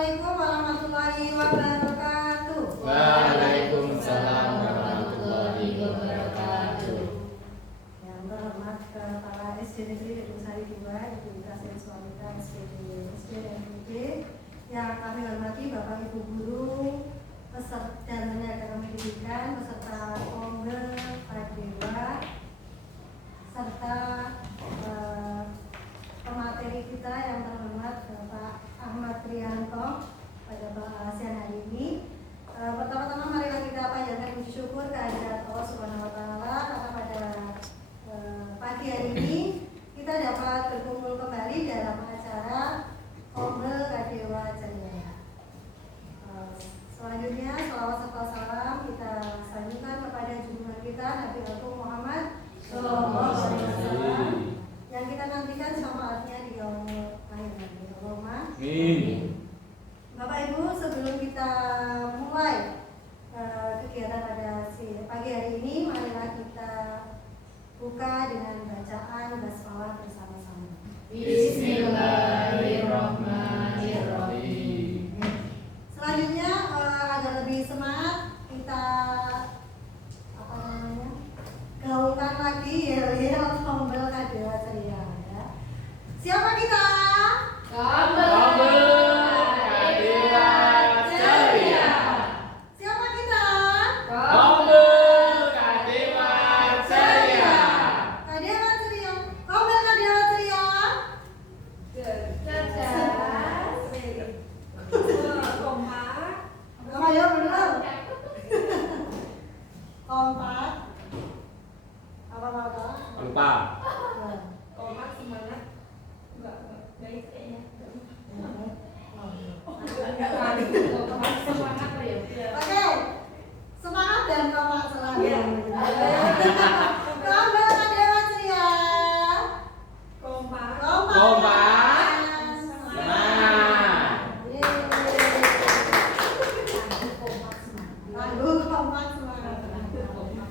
Assalamualaikum warahmatullahi wabarakatuh. Waalaikumsalam warahmatullahi wabarakatuh. Yang terhormat Kepala SD Negeri Gedung Sari 2, Ibu Ika Siswanita SD dan PD. Yang kami hormati Bapak Ibu Guru, peserta dan tenaga pendidikan, peserta Komber Pradewa, serta pemateri kita yang terhormat Bapak Ahmad Trianto pada siang hari ini. Pertama-tama marilah kita panjatkan puji syukur kehadirat Allah Subhanahu wa taala karena pada pagi hari ini kita dapat berkumpul kembali dalam acara Kombel Kadewa Jaya. Selanjutnya selawat serta salam kita sanjungkan kepada junjungan kita Nabi Muhammad sallallahu alaihi wasallam yang kita nantikan syafaatnya di yaumul akhir nanti. Allahumma amin. Bapak Ibu, sebelum kita mulai kegiatan pada pagi hari ini, marilah kita buka dengan bacaan basmalah bersama-sama. Bismillahirrahmanirrahim. Selanjutnya agar lebih semangat kita gaungkan lagi yel-yel Kombel Kadewa Jaya. Ya. Siapa kita? Kombel Kadewa Jaya. Siapa kita? Kombel Kadewa Jaya. Kadewa Jaya. Kombel Kadewa Jaya. Kompak. Ayo benar. Kompak. Apa? Lupa. Kompak semangat. Enggak baik kayaknya. Semangat apa ya? Oke. Semangat dan kompak selalu. Ya. Kombel Kadewa Jaya. Kompak. Kompak. Semangat. Lagu kompak semangat.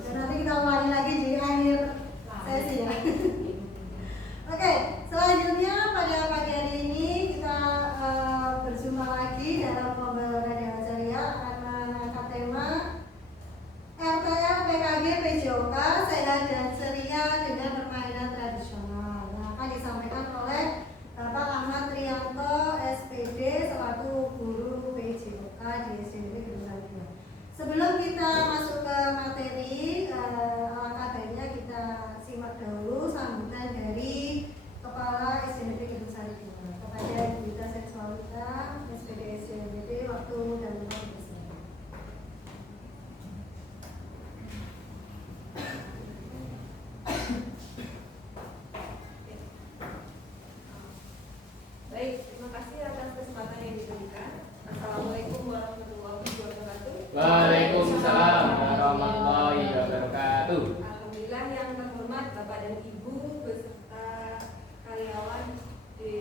Dan nanti kita ulangi lagi di akhir sesi ya. Oke, selanjutnya pada pagi hari ini kita berjumpa lagi dalam Kombel Kadewa Jaya akan mengangkat tema RTL PKG PJOK Sehat dan Ceria dengan Permainan Tradisional. Nah, akan disampaikan oleh Bapak Ahmad Trianto SPD selaku guru PJOK di SD Negeri Gedung Sari 2. Sebelum kita masuk ke materi, alangkah baiknya kita simak dahulu sambutan dari Kepala SD Negeri Gedung Sari 2 kepada Ibu Ika Siswanita SPD SDNPD. Waktu dan tempat bersiap. Baik, terima kasih atas kesempatan yang diberikan. Assalamualaikum warahmatullahi wabarakatuh. Waalaikumsalam warahmatullahi wabarakatuh. Alhamdulillah yang terhormat Bapak dan Ibu beserta karyawan di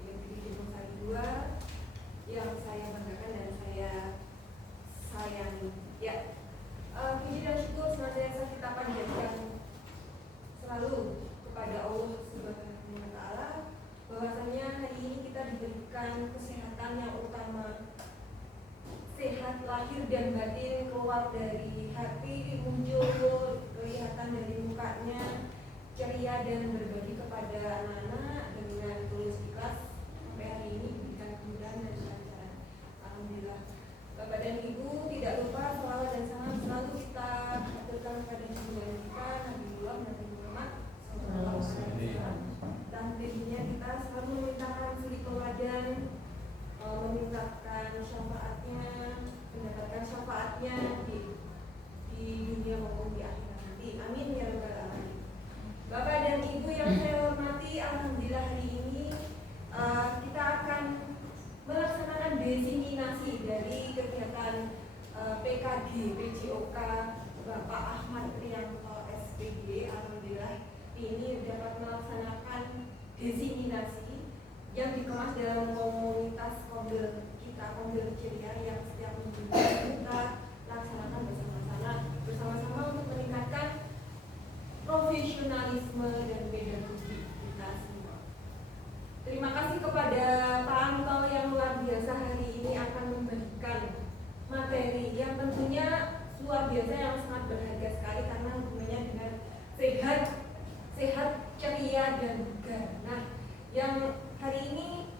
Negeri Gedung Sari 2 yang saya banggakan dan saya sayangi. Ya, puji dan syukur senantiasa kita panjatkan selalu kepada Allah Subhanahu wa taala bahwasanya hari ini kita diberikan kesehatan yang utama, sehat lahir dan batin, keluar dari hati, muncul kelihatan dari mukanya ceria dan berbagi kepada anak-anak dengan tulus ikhlas sampai hari ini diberikan kemudahan dan kelancaran. Alhamdulillah. Bapak dan Ibu tidak lupa selawat dan salam selalu kita haturkan kepada junjungan kita Nabiullah Nabi Muhammad SAW. Dan dirinya kita selalu memintakan suri teladan, memintakan syafaatnya, mendapatkan syafaatnya di dunia maupun di akhirat nanti. Amin ya rabbal alamin. Bapak dan Ibu yang saya hormati, alhamdulillah hari ini kita akan melaksanakan diseminasi dari kegiatan PKG PJOK Bapak Ahmad Trianto SPD. Alhamdulillah ini dapat melaksanakan diseminasi yang dikemas dalam komunitas Kombel kita, Kombel Ceria, yang setiap minggu kita laksanakan bersama-sama untuk meningkatkan profesionalisme dan pedagogi kita semua. Terima kasih kepada Pak Anto yang luar biasa hari ceria dan bugar. Nah, yang hari ini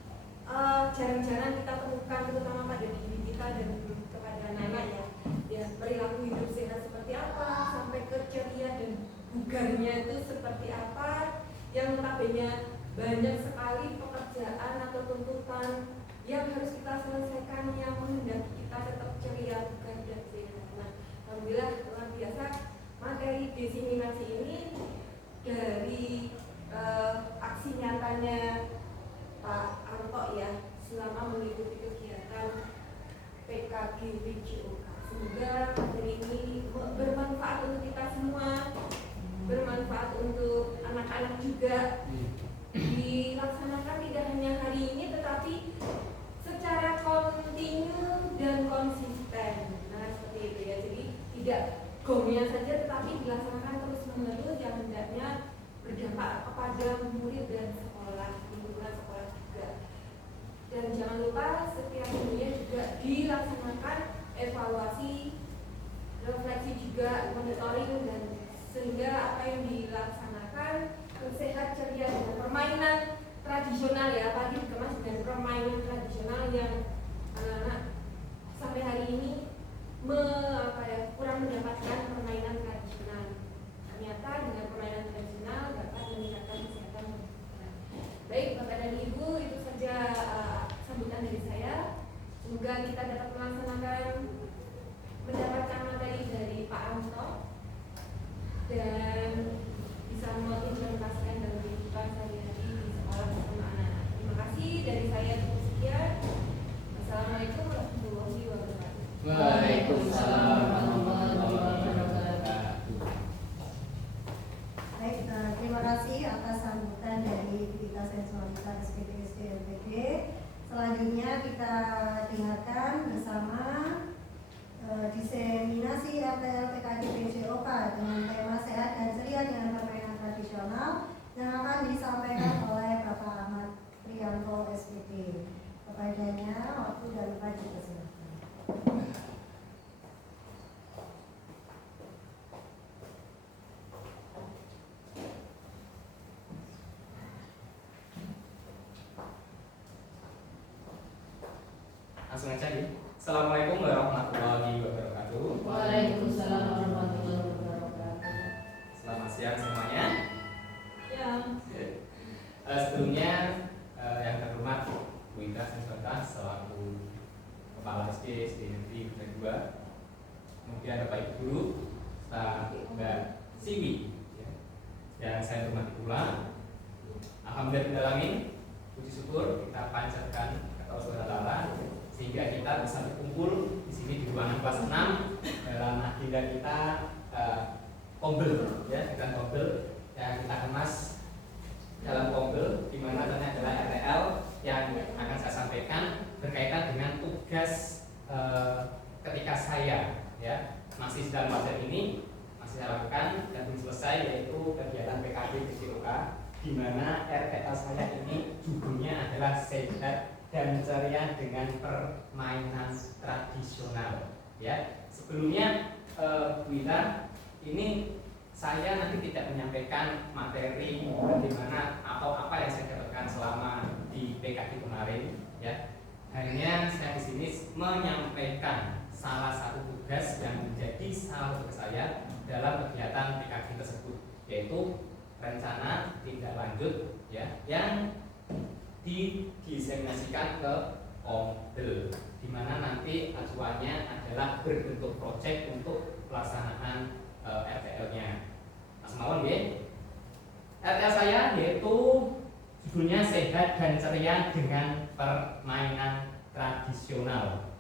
jarang-jarang kita temukan, terutama pada diri kita dan kepada anak-anak ya. Ya, perilaku hidup sehat seperti apa, sampai ke ceria dan bugarnya itu seperti apa, yang notabene banyak sekali pekerjaan atau tuntutan yang harus kita selesaikan yang menghendaki kita tetap ceria, bugar dan sehat. Nah, alhamdulillah luar biasa materi diseminasi ini dari aksi nyatanya Pak Anto ya selama mengikuti kegiatan PKG WJOK. Semoga materi ini bermanfaat untuk kita semua, bermanfaat untuk anak-anak juga, dilaksanakan tidak hanya hari ini tetapi secara kontinu dan konsisten. Nah seperti itu ya, jadi tidak gongnya saja tetapi dilaksanakan terus menerus yang hendaknya berdampak kepada murid dan sekolah, lingkungan sekolah juga. Dan jangan lupa setiap minggunya juga dilaksanakan evaluasi, refleksi juga, monitoring, dan sehingga apa yang dilaksanakan sehat, ceria dengan permainan tradisional ya, pagi dikemas dengan permainan tradisional yang anak-anak sampai hari ini kurang mendapatkan permainan tradisional. Ternyata dengan permainan tradisional dapat meningkatkan kesehatan. Baik Bapak dan Ibu, itu saja sambutan dari saya. Semoga kita dapat mendapatkan materi dari Pak Anto dan bisa mengimplementasikan dalam kehidupan sehari-hari di sekolah bersama anak-anak. Terima kasih dari saya, cukup sekian. Assalamualaikum warahmatullahi wabarakatuh. Waalaikumsalam warahmatullahi wabarakatuh. Baik, terima kasih atas sambutan dari Aktivitas Sensualitas SPD SDLPD. Selanjutnya kita dengarkan bersama diseminasi RTL PKG WJOK dengan tema sehat dan ceria dengan permainan tradisional yang akan disampaikan oleh Bapak Ahmad Prianto SPD. Kepadanya waktu dan tempat dipersilakan. Langsung aja ya. Assalamualaikum warahmatullahi wabarakatuh. Waalaikumsalam warahmatullahi wabarakatuh. Selamat siang semuanya. Ya. Sebelumnya yang terhormat Bu Indra Sensualitas selaku Kepala SD Negeri Budak 2, kemudian Bapak Ibu Guru serta Mbak Siwi, ya. Dan saya hormati pula alhamdulillahirrahmanirrahim, puji syukur kita panjatkan kepada Allah Subhanahu wa taala sehingga kita bisa berkumpul di sini di ruangan kelas 6 dalam agenda kita kombel ya, dengan kombel yang kita kemas dalam kombel di mana ini adalah RTL yang akan saya sampaikan berkaitan dengan tugas ketika saya ya masih dalam fase ini masih saya lakukan dan belum selesai, yaitu kegiatan PKG WJOK di mana RTL saya ini judulnya adalah sehat dan ceria dengan permainan tradisional ya. Sebelumnya Bu Ita, ini saya nanti tidak menyampaikan materi bagaimana atau apa yang saya dapatkan selama di PKG kemarin ya. Hanya saya di sini menyampaikan salah satu tugas yang menjadi salah satu tugas saya dalam kegiatan PKG tersebut, yaitu rencana tindak lanjut ya yang didiseminasikan ke kombel, di mana nanti acuannya adalah berbentuk proyek untuk pelaksanaan RTL-nya. Mas mawon nggih. RTL saya yaitu judulnya sehat dan ceria dengan permainan tradisional.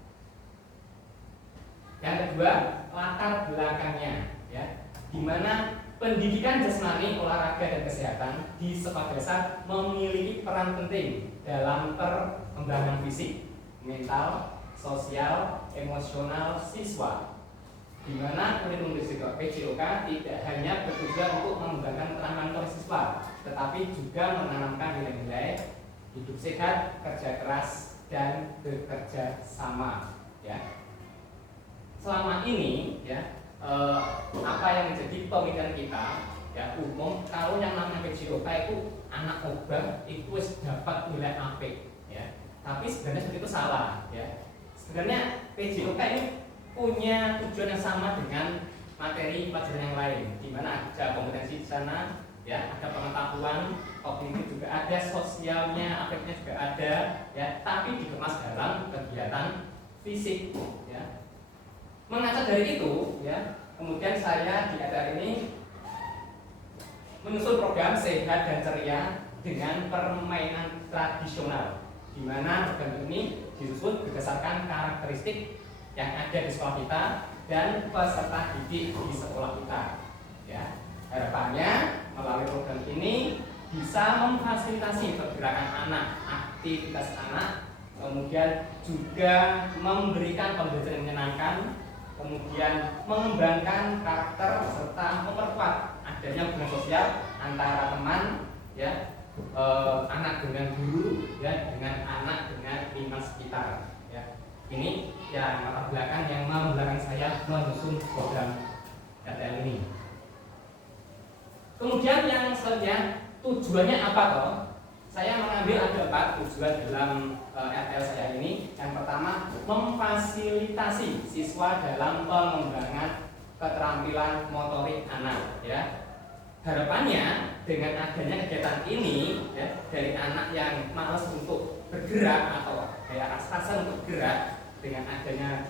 Yang kedua, latar belakangnya ya, di mana pendidikan jasmani, olahraga dan kesehatan di sekolah dasar memiliki peran penting dalam perkembangan fisik, mental, sosial, emosional siswa. Di mana kurikulum WJOK tidak hanya bertujuan untuk mengembangkan keterampilan motor siswa, tetapi juga menanamkan nilai-nilai hidup sehat, kerja keras, dan bekerja sama. Ya. Selama ini, ya, apa yang menjadi pemikiran kita Ya, umum kalau yang namanya PJOK itu anak obah itu wis dapat nilai apik ya. Tapi sebenarnya seperti itu salah ya. Sebenarnya PJOK ini punya tujuan yang sama dengan materi pelajaran yang lain, di mana ada kompetensi di sana ya, ada pengetahuan, kognitif juga ada, sosialnya, afeknya juga ada ya, tapi dikemas dalam kegiatan fisik ya. Mengaca dari itu ya, kemudian saya di acara ini menyusun program sehat dan ceria dengan permainan tradisional, di mana program ini disusun berdasarkan karakteristik yang ada di sekolah kita dan peserta didik di sekolah kita. Ya, harapannya melalui program ini bisa memfasilitasi pergerakan anak, aktivitas anak, kemudian juga memberikan pembelajaran yang menyenangkan, kemudian mengembangkan karakter serta memperkuat adanya hubungan sosial antara teman ya, anak dengan guru ya, dengan anak dengan lingkungan sekitar ya. Ini yang latar belakang yang membelakang saya menyusun program KTL ini. Kemudian yang selanjutnya, tujuannya apa toh? Saya mengambil ada 4 tujuan dalam RTL saya ini. Yang pertama, memfasilitasi siswa dalam pengembangan keterampilan motorik anak ya. Harapannya dengan adanya kegiatan ini ya, dari anak yang malas untuk bergerak atau kayak rasa untuk bergerak, dengan adanya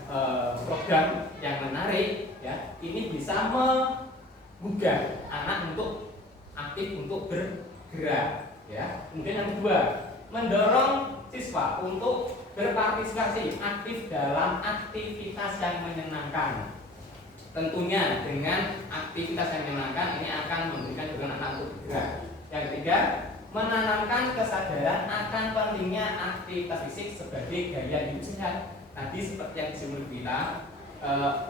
program yang menarik ya, ini bisa menggugah anak untuk aktif untuk bergerak ya. Kemudian yang kedua, mendorong siswa untuk berpartisipasi aktif dalam aktivitas yang menyenangkan. Tentunya dengan aktivitas yang menyenangkan ini akan memberikan dukungan anak untuk bergerak. Yang ketiga, menanamkan kesadaran akan pentingnya aktivitas fisik sebagai gaya hidup sehat. Tadi seperti yang disebut kita,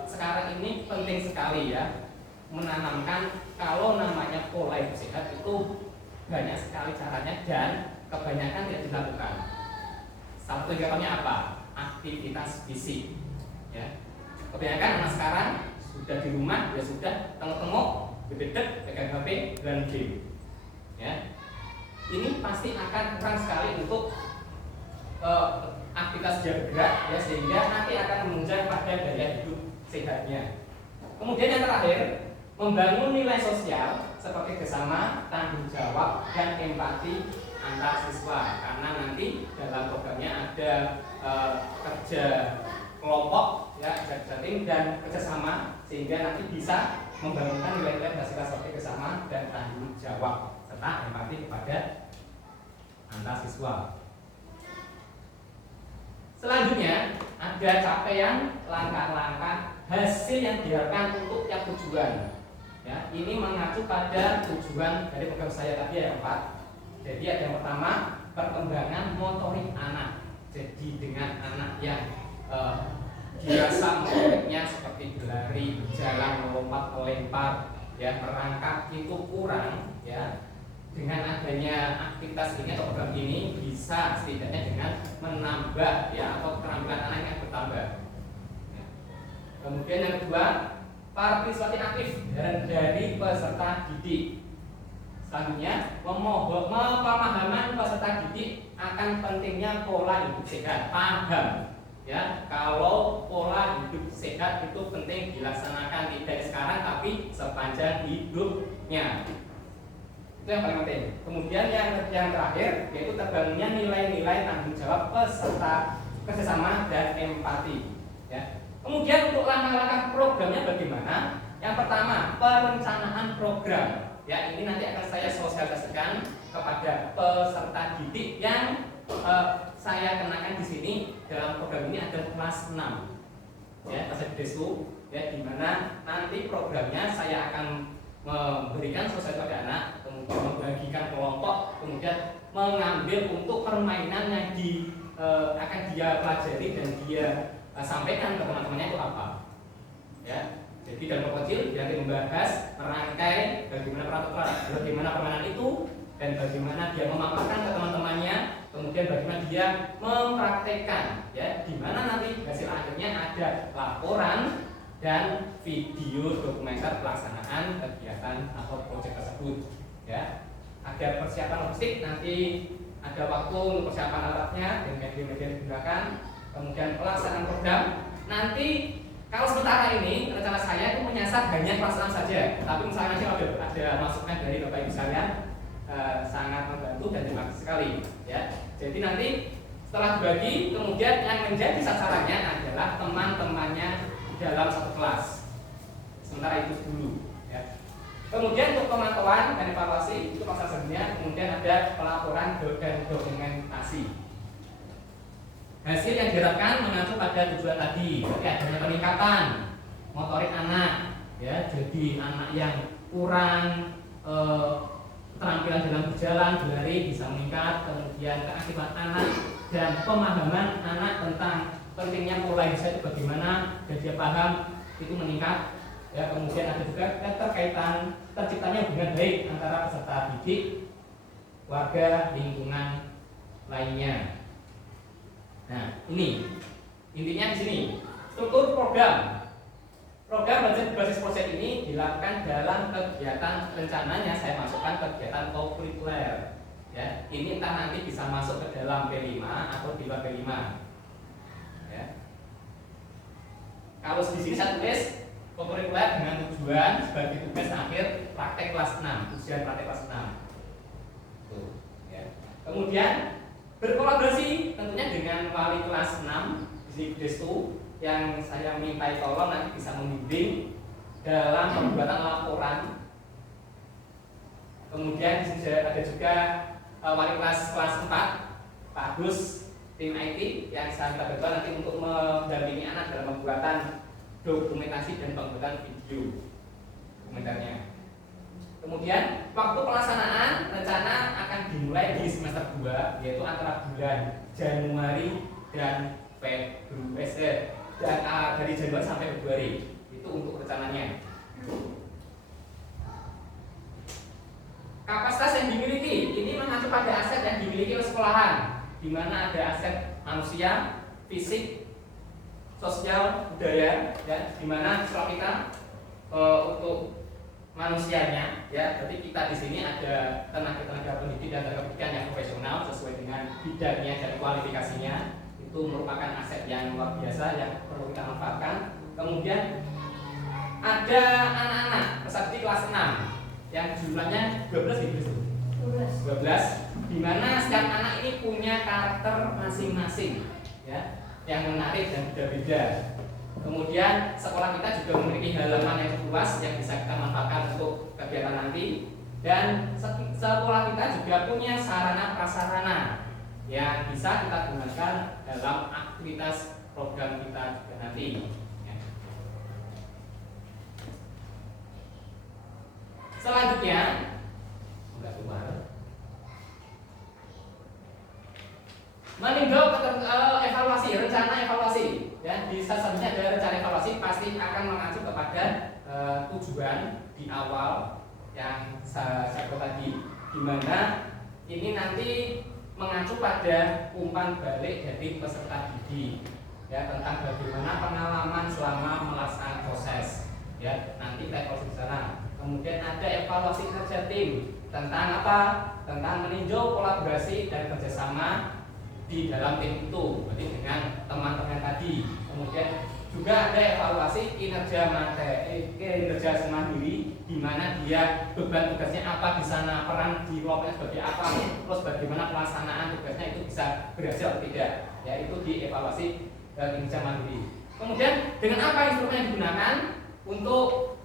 sekarang ini penting sekali ya, menanamkan kalau namanya pola hidup sehat itu banyak sekali caranya dan kebanyakan tidak dilakukan. Salah satu contohnya apa? Aktivitas fisik ya. Kebanyakan anak sekarang sudah di rumah, ya sudah tengok-tengok, bedek, pegang HP, dan game ya. Ini pasti akan kurang sekali untuk aktivitas dia bergerak ya, sehingga nanti akan menunjang pada gaya hidup sehatnya. Kemudian yang terakhir, membangun nilai sosial seperti bersama, tanggung jawab, dan empati antar siswa. Karena nanti dalam programnya ada kerja kelompok ya, kerja tim dan kerjasama, sehingga nanti bisa membangunkan nilai-nilai bersifat seperti bersama dan tanggung jawab serta empati kepada antar siswa. Selanjutnya ada capaian langkah-langkah hasil yang diharapkan untuk tiap tujuan. Ya, ini mengacu pada tujuan dari program saya tadi ya, Pak. Jadi ada yang pertama, perkembangan motorik anak. Jadi dengan anak yang dirasa motoriknya seperti berlari, berjalan, melompat, melempar, ya, merangkak itu kurang, ya. Dengan adanya aktivitas ini atau program ini bisa setidaknya dengan menambah ya, atau keterampilan anak yang bertambah. Ya. Kemudian yang kedua, partisipasi aktif dan dari peserta didik. Selanjutnya, pemahaman peserta didik akan pentingnya pola hidup sehat. Paham ya, kalau pola hidup sehat itu penting dilaksanakan tidak sekarang tapi sepanjang hidupnya. Itu yang paling penting. Kemudian yang terakhir yaitu terbangunnya nilai-nilai tanggung jawab peserta, kerjasama dan empati. Ya. Kemudian untuk langkah-langkah programnya bagaimana? Yang pertama, perencanaan program. Ya, ini nanti akan saya sosialisasikan kepada peserta didik yang saya kenakan di sini. Dalam program ini ada kelas 6. Ya, kelas desu ya, di mana nanti programnya saya akan memberikan sosialisasi pada anak, kemudian membagikan kelompok, kemudian mengambil untuk permainan yang akan dia pelajari dan dia sampaikan ke teman-temannya itu apa. Ya, jadi dalam kelompok kecil dia membahas, merangkai bagaimana permainan itu dan bagaimana dia memaparkan ke teman-temannya, kemudian bagaimana dia mempraktekkan, ya, di mana nanti hasil akhirnya ada laporan dan video dokumenter pelaksanaan kegiatan atau proyek tersebut ya. Agar persiapan logistik nanti ada waktu untuk persiapan alatnya dan media-media yang digunakan, kemudian pelaksanaan program. Nanti kalau sementara ini rencana saya itu menyasar hanya pelaksanaan saja, tapi misalnya ada masukan dari Bapak Ibu sekalian, sangat membantu dan terima kasih sekali ya. Jadi nanti setelah dibagi, kemudian yang menjadi sasarannya adalah teman-temannya dalam satu kelas. Sementara itu dulu ya. Kemudian untuk pemantauan dan evaluasi itu selanjutnya, kemudian ada pelaporan dan dokumentasi. Hasil yang diharapkan mengacu pada tujuan tadi, jadi adanya peningkatan motorik anak ya, jadi anak yang kurang keterampilan dalam berjalan berlari bisa meningkat, kemudian keaktifan anak dan pemahaman anak tentang pentingnya pola hidup itu bagaimana dan dia paham itu meningkat ya. Kemudian ada juga keterkaitan terciptanya hubungan baik antara peserta didik, warga, lingkungan lainnya. Nah, ini intinya di sini struktur program. Program berbasis proyek ini dilakukan dalam kegiatan, rencananya saya masukkan kegiatan kokurikuler. Ya, ini entah nanti bisa masuk ke dalam P5 atau di luar P5. Ya. Kalau di sini saya tulis kokurikuler dengan tujuan sebagai tugas akhir praktek kelas 6, ujian praktek kelas 6. Tuh, ya. Kemudian berkolaborasi tentunya dengan wali kelas 6 di Destu yang saya minta tolong nanti bisa membimbing dalam pembuatan laporan. Kemudian di sini ada juga wali kelas 4 Pak Agus tim IT yang saya minta bantuan nanti untuk mendampingi anak dalam pembuatan dokumentasi dan pembuatan video dokumenternya. Kemudian waktu pelaksanaan rencana akan dimulai di semester 2, yaitu antara bulan Januari dan Februari dan dari Januari sampai Februari. Itu untuk rencananya. Kapasitas yang dimiliki ini mengacu pada aset yang dimiliki oleh sekolahan, di mana ada aset manusia, fisik, sosial, budaya, ya, di mana sekolah kita untuk manusianya, ya, berarti kita di sini ada tenaga pendidik dan tenaga pendidikan yang profesional sesuai dengan bidangnya dan kualifikasinya. Itu merupakan aset yang luar biasa yang perlu kita manfaatkan. Kemudian ada anak-anak peserta kelas 6 yang jumlahnya 12 gitu. 12 di mana setiap anak ini punya karakter masing-masing ya, yang menarik dan berbeda. Kemudian sekolah kita juga memiliki halaman yang luas yang bisa kita manfaatkan untuk kegiatan nanti, dan sekolah kita juga punya sarana prasarana yang bisa kita gunakan dalam aktivitas program kita juga nanti. Selanjutnya, meninjau evaluasi, rencana evaluasi. Ya, di selanjutnya ada rencana evaluasi pasti akan mengacu kepada tujuan di awal yang saya sebut tadi, di mana ini nanti mengacu pada umpan balik dari peserta didik ya, tentang bagaimana pengalaman selama melaksanakan proses ya, nanti kita evaluasi di sana. Kemudian ada evaluasi kerja tim tentang apa? Tentang meninjau kolaborasi dan kerjasama di dalam tim itu, berarti dengan teman-teman tadi. Kemudian juga ada evaluasi kinerja kinerja mandiri, di mana dia beban tugasnya apa di sana, peran di kelompoknya seperti apa, terus bagaimana pelaksanaan tugasnya itu bisa berhasil atau tidak. Ya, itu dievaluasi kinerja mandiri. Kemudian dengan apa instrumen yang digunakan untuk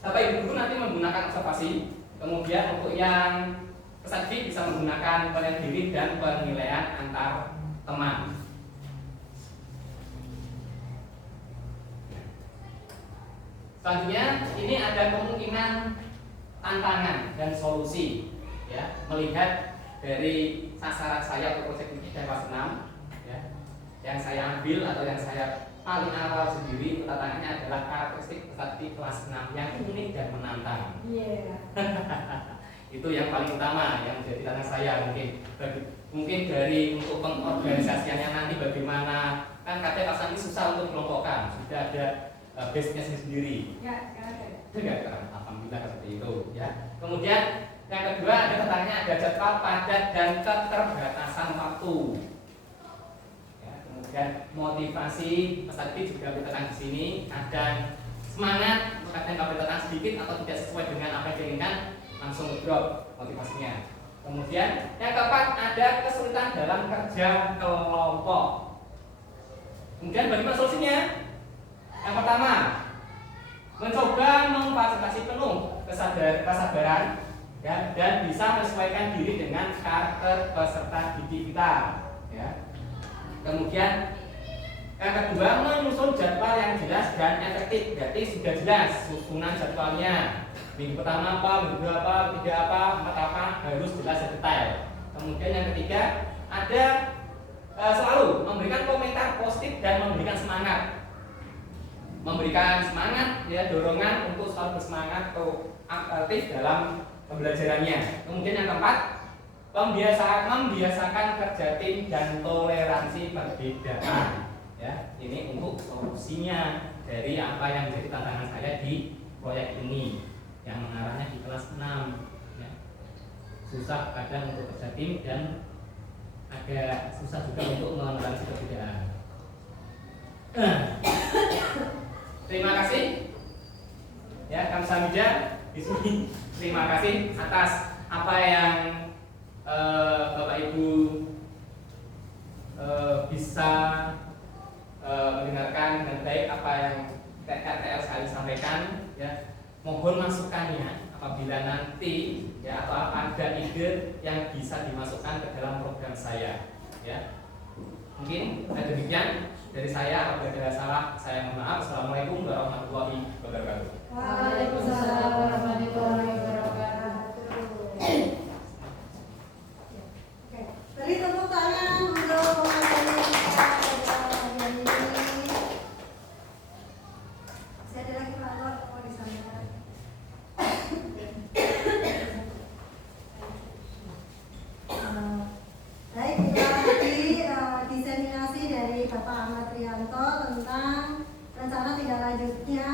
Bapak Ibu guru nanti menggunakan observasi. Kemudian untuk yang peserta bisa menggunakan penilaian diri dan penilaian antar teman. Selanjutnya ini ada kemungkinan tantangan dan solusi ya, melihat dari sasaran saya untuk proyek ini kelas 6 ya, yang saya ambil atau yang saya paling awal sendiri, tantangannya adalah karakteristik peserta kelas 6 yang unik dan menantang. Itu yang paling utama yang menjadi tantangan saya mungkin dari untuk pengorganisasiannya nanti bagaimana, kan katanya kelas ini susah untuk kelompokkan, sudah ada base-nya sendiri. Nggak ada. Enggak, alhamdulillah seperti itu ya. Kemudian yang kedua ada tentangnya ada jadwal padat dan keterbatasan waktu. Ya, kemudian motivasi Mas tadi juga ditekan di sini, ada semangat, kadang kalau ditekan sedikit atau tidak sesuai dengan apa yang diinginkan langsung drop motivasinya. Kemudian yang keempat ada kesulitan dalam kerja kelompok. Kemudian bagaimana solusinya? Yang pertama, mencoba memfasilitasi penuh kesabaran ya, dan bisa menyesuaikan diri dengan karakter peserta didik kita ya. Kemudian yang kedua, menyusun jadwal yang jelas dan efektif. Berarti sudah jelas susunan jadwalnya, minggu pertama apa, minggu kedua apa, tiga apa, empat apa, harus jelas dan detail. Kemudian yang ketiga, ada selalu memberikan komentar positif dan memberikan semangat. Memberikan semangat ya, dorongan untuk selalu bersemangat atau aktif dalam pembelajarannya. Kemudian yang keempat, membiasakan kerja tim dan toleransi perbedaan. Ya, ini untuk solusinya dari apa yang menjadi tantangan saya di proyek ini yang mengarahnya di kelas 6 ya. Susah kadang untuk kerja tim dan agak susah juga untuk mentoleransi perbedaan. Terima kasih ya, kamsahamnida di sini. Terima kasih atas apa yang Bapak Ibu bisa mendengarkan dengan baik apa yang RTL sekali sampaikan ya. Mohon masukannya apabila nanti ya atau apa ada ide yang bisa dimasukkan ke dalam program saya ya. Mungkin demikian dari saya. Apabila ada salah saya mohon maaf. Assalamualaikum warahmatullahi wabarakatuh. Waalaikumsalam warahmatullahi wabarakatuh. Oke, beri tepuk tangan untuk materi kita pada hari ini. Saya ada lagi Pak Lord mau disampaikan. Baik, kita tadi diseminasi dari Bapak Ahmad Rianto tentang rencana tindak lanjutnya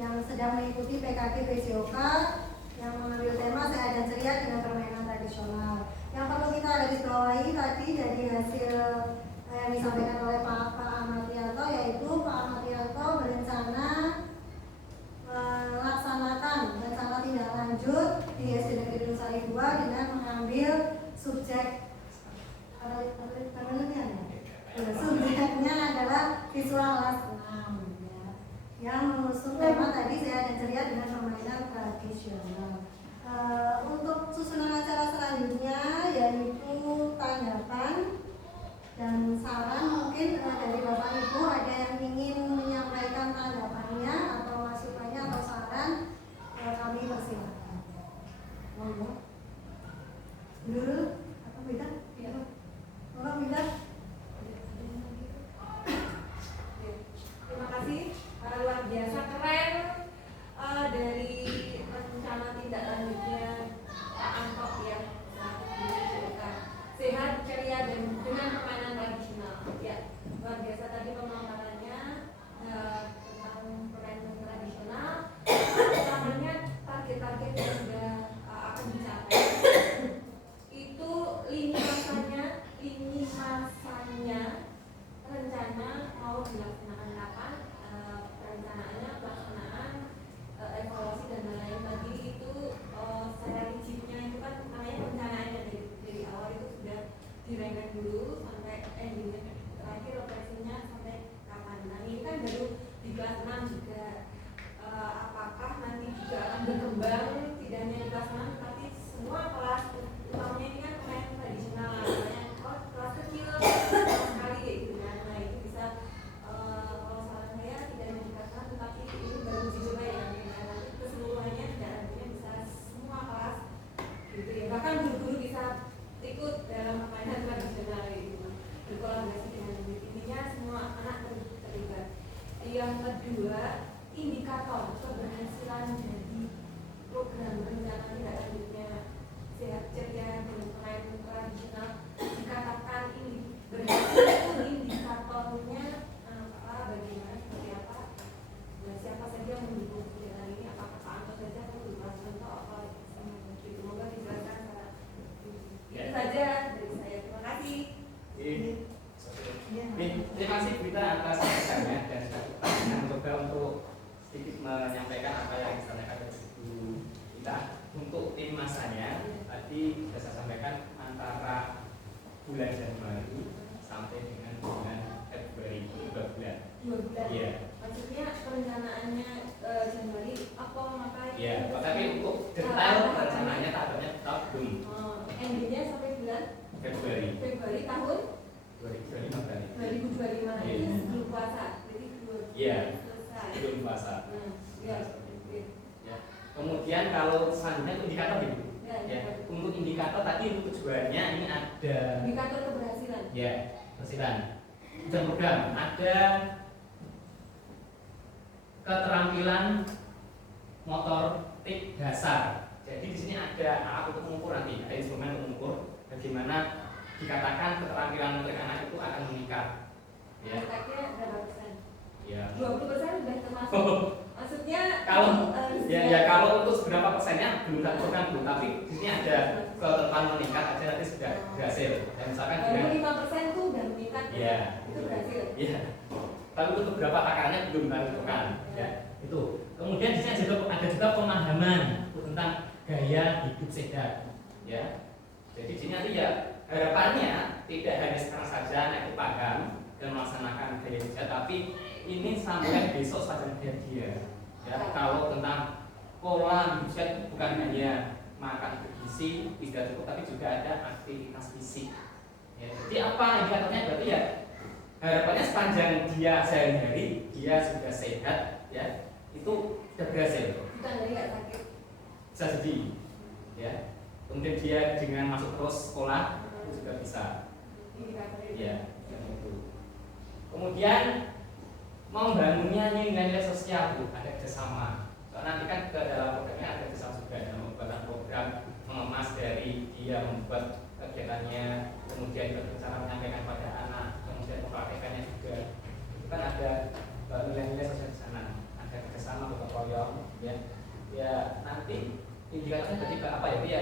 yang sedang mengikuti PKK PCOK yang mengambil tema Sehat dan Ceria dengan Permainan Tradisional. Yang perlu kita garis bawahi tadi dari hasil yang disampaikan oleh Pak Ahmad Rianto, yaitu Pak Ahmad Rianto berencana melaksanakan rencana tindak lanjut di SD Negeri Gunung Sari 2 dengan mengambil subjek subjeknya adalah visual kelas 6 ya. Yang mengusung tema tadi Sehat dan Ceria dengan permainan tradisional. Untuk susunan acara selanjutnya yaitu tanggapan dan saran. Mungkin dari Bapak Ibu ada yang ingin menyampaikan tanggapannya atau masukannya atau saran, kami persilakan. Monggo. Dulu atau beda? Bapak beda? Terima kasih, luar biasa keren dari rencana tindak lanjutnya Pak Antok ya, sehat, ceria dan dengan permainan tradisional. Ya, luar biasa tadi pemaparannya tentang permainan tradisional. Utamanya target-target yang sudah akan dicapai itu diadakan antara bulan Januari sampai dengan bulan Februari, 2 bulan. 2 bulan. Iya. Maksudnya perencanaannya Januari apa maka? Iya. Tapi untuk detail rencananya tahapnya tetap belum. Endingnya sampai bulan Februari. Februari tahun 2025 kali. 2025 Iya. ini sebelum puasa. Jadi Iya. selesai. Sebelum puasa. Ya. Ya. Kemudian kalau selanjutnya itu indikator gitu. Ya. Ya. Untuk indikator tadi untuk tujuannya ini ada Indikator keberhasilan. ya keberhasilan. Dan program ada keterampilan motorik dasar. Jadi di sini ada alat untuk mengukur nanti, ada instrumen untuk mengukur bagaimana dikatakan keterampilan motorik anak itu akan meningkat. Ya. Meningkatnya berapa persen? Ya. 20% sudah termasuk. Maksudnya Kalau kalau untuk seberapa persennya belum tentukan Bu, tapi di sini ada keterampilan meningkat aja nanti sudah berhasil. Dan misalkan dengan 5% itu udah meningkat. ya, Itu berhasil. iya. Tapi untuk beberapa takarannya belum tentukan. Ya, itu. Kemudian di sini ada juga pemahaman tentang gaya hidup sehat. Ya. Jadi di sini nanti ya harapannya tidak hanya sekarang saja anak itu paham dan melaksanakan gaya hidup sehat, tapi ini sampai besok sadar dia. Ya, kalau tentang pola hidup sehat itu bukan hanya makan bergizi, tidak cukup, tapi juga ada aktivitas fisik. Ya, jadi apa indikatornya berarti ya harapannya sepanjang dia sehari-hari dia sudah sehat, ya itu sudah berhasil. Bukan dari nggak sakit. Bisa jadi, ya. Kemudian dia dengan masuk terus sekolah itu juga bisa. Indikatornya. Ya, yang itu. Kemudian membangunnya nilai-nilai sosial Bu, ada kerjasama. Soalnya nanti kan ke dalam programnya ada kerjasama juga dalam membuat program mengemas dari dia membuat kegiatannya, kemudian juga cara menyampaikan pada anak, kemudian mempraktekannya juga. Itu kan ada nilai-nilai sosial di sana, ada kerjasama gotong royong, ya. Ya nanti indikatornya berarti apa ya? Dia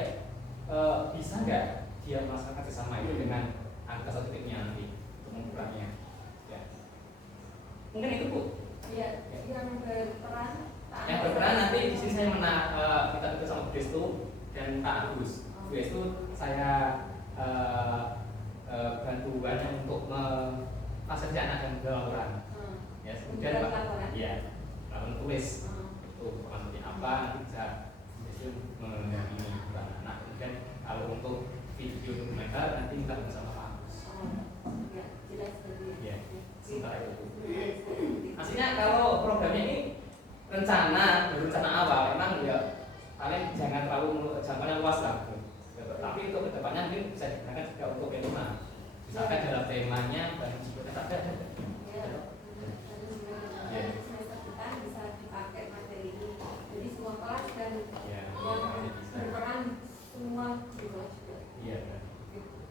bisa nggak dia melaksanakan kerjasama itu dengan angka satu titiknya nanti untuk mengukurnya. Mungkin itu Bu. Iya, yang berperan. Yang berperan nanti di sini saya minta tugas sama Bu Destu dan Pak Agus. Bu Destu saya bantuan untuk memfasilitasi anak dan laporan. Ya, kemudian Pak. Iya, laporan tulis. Itu peran seperti apa nanti bisa Bu Destu mendampingi anak. Kemudian kalau untuk video dokumenter nanti minta bersama Pak Agus. Ya, jelas seperti itu. Ya, sementara itu. Maksudnya kalau programnya ini rencana awal memang ya kalian jangan terlalu jangkauannya luas lah. Tapi untuk kedepannya mungkin bisa digunakan juga untuk tema. Misalkan dalam temanya banyak sebutnya ada. Ya. Semester depan bisa dipakai materi ini. Jadi semua kelas dan Ya, yang berperan semua juga. iya.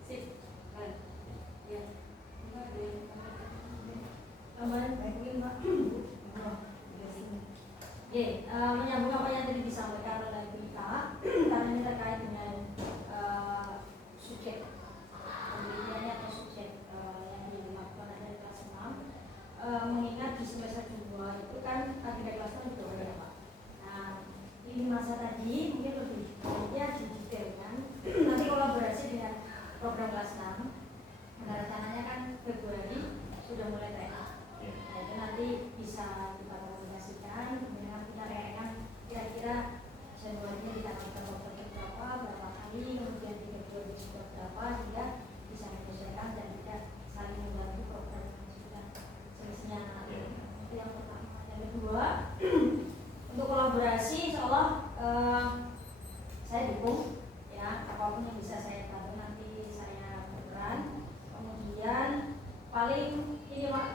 Sip. Kan. Ya. Enggak ada yang Tambahan mungkin Pak. Menyambung apa yang tadi disampaikan oleh kita, karena ini terkait dengan subjek penelitiannya atau subjek yang dilakukan ada di kelas 6. Mengingat di semester 2 itu kan agenda kelas 6 juga ada Pak. Nah, ini masa tadi mungkin lebih didetailkan. Nanti kolaborasi dengan program kelas 6. Rencananya kan Februari sudah mulai TA. Nah, itu nanti bisa dipatroniasikan, kemudian kita rekan kira-kira Januari ditanggalkan berapa kali, kemudian di Februari sudah berapa, sehingga bisa menyesuaikan dan tidak saling membantu program yang sudah selisihnya. Itu yang pertama. Yang kedua, untuk kolaborasi, insya Allah saya dukung, ya apapun yang bisa saya bantu nanti saya berperan. Kemudian paling ini Pak,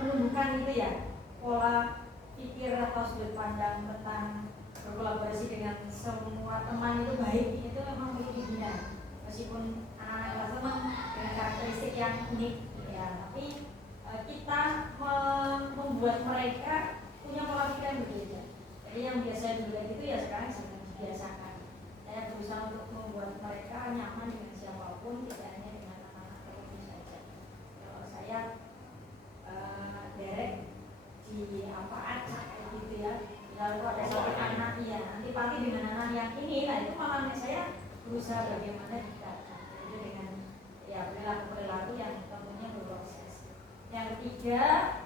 menumbuhkan itu ya pola pikir atau sudut pandang tentang berkolaborasi dengan semua teman itu baik, itu memang milik dibina meskipun anak-anak memang dengan karakteristik yang unik ya, tapi kita membuat mereka punya pola pikir yang berbeda. Jadi yang biasa dulu itu ya sekarang sedang dibiasakan. Saya berusaha untuk membuat mereka nyaman dengan siapapun, tidak hanya dengan anak-anak tertentu saja. Kalau saya derek di apa aja gitu ya. Lalu ada satu anak, iya nanti pagi dengan anak yang ini, nah itu malah saya berusaha bagaimana kita ketiga,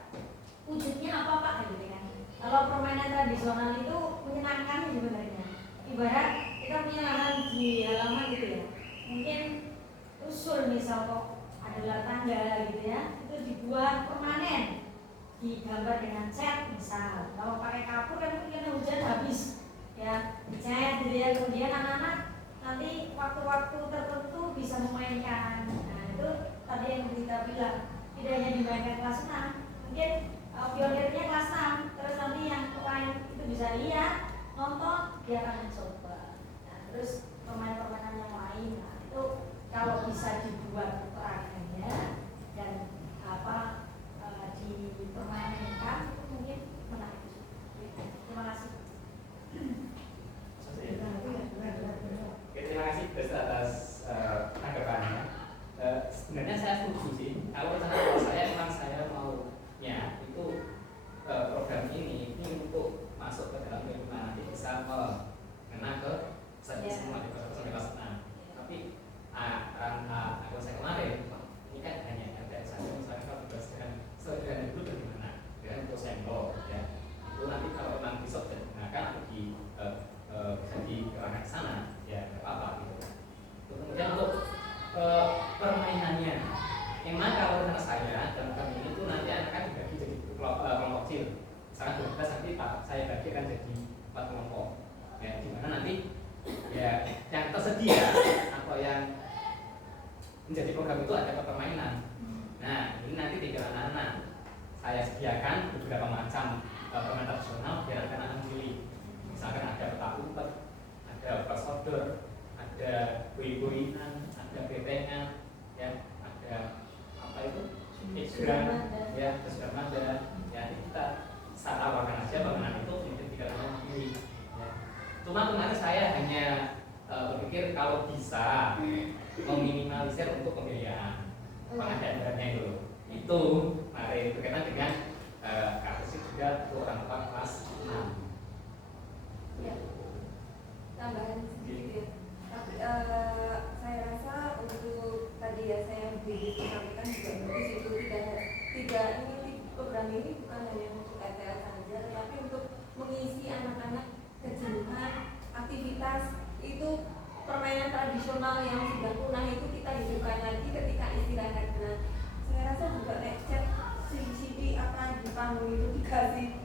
wujudnya apa Pak gitu kan. Kalau permainan tradisional itu menyenangkan sebenarnya. Ibarat kita punya lahan di halaman gitu ya. Mungkin usul misal kok adalah tangga gitu ya, itu dibuat permanen, digambar dengan cat misal. Kalau pakai kapur kan mungkin hujan habis ya, dicat gitu ya. Kemudian anak-anak nanti waktu-waktu tertentu bisa memainkan. Nah itu tadi yang kita bilang, tidak hanya dimainkan kelas 6, mungkin pionirnya kelas 6, terus nanti yang lain itu bisa lihat, nonton, dia akan mencoba. Nah terus permainan-permainan yang lain, nah itu kalau bisa dibuat peragannya dan dipermainkan itu mungkin menarik. Terima kasih. Oke, terima kasih Bes atas tanggapannya. Sebenarnya saya setuju sih. Kalau saya maunya itu program ini untuk masuk ke dalam lingkungan nanti bisa mengena ke semua di sampai kelas 6. Tapi kalau saya kemarin ini kan hanya ada saja misalnya kalau berdasarkan sederhana dulu bagaimana dengan prosembol ya. Itu nanti kalau memang bisa digunakan atau bisa dikerahkan ke sana ya nggak apa-apa gitu. Kemudian untuk permainannya, memang kalau menurut saya dalam kami ini tuh nanti anak-anak dibagi jadi kelompok kecil. Misalnya 12 nanti saya bagikan jadi 4 kelompok. Ya, di mana nanti ya yang tersedia atau yang menjadi program itu ada permainan. Nah, ini nanti tinggal anak-anak saya sediakan beberapa macam permainan tradisional biar anak-anak memilih. Misalkan ada petak umpet, ada persodor, ada bui-buinan, ada betengan, ya, ada apa itu, egrang, ya, ada, ya, kita saat tawarkan aja bangunan itu mungkin tidak akan memilih. Ya. Cuma kemarin saya hanya berpikir kalau bisa meminimalisir untuk pembiayaan pengadaan barangnya itu mari berkaitan dengan kasus juga untuk orang tua kelas 6. Ya, tambahan sedikit ya. Tapi saya rasa untuk tadi ya saya sampaikan juga bagus itu tidak ini program ini bukan hanya untuk ETL saja, tetapi untuk mengisi anak-anak kejenuhan aktivitas itu permainan tradisional yang sudah punah itu kita hidupkan lagi ketika istirahat. Nah, saya rasa juga cat CD apa di panggung itu dikasih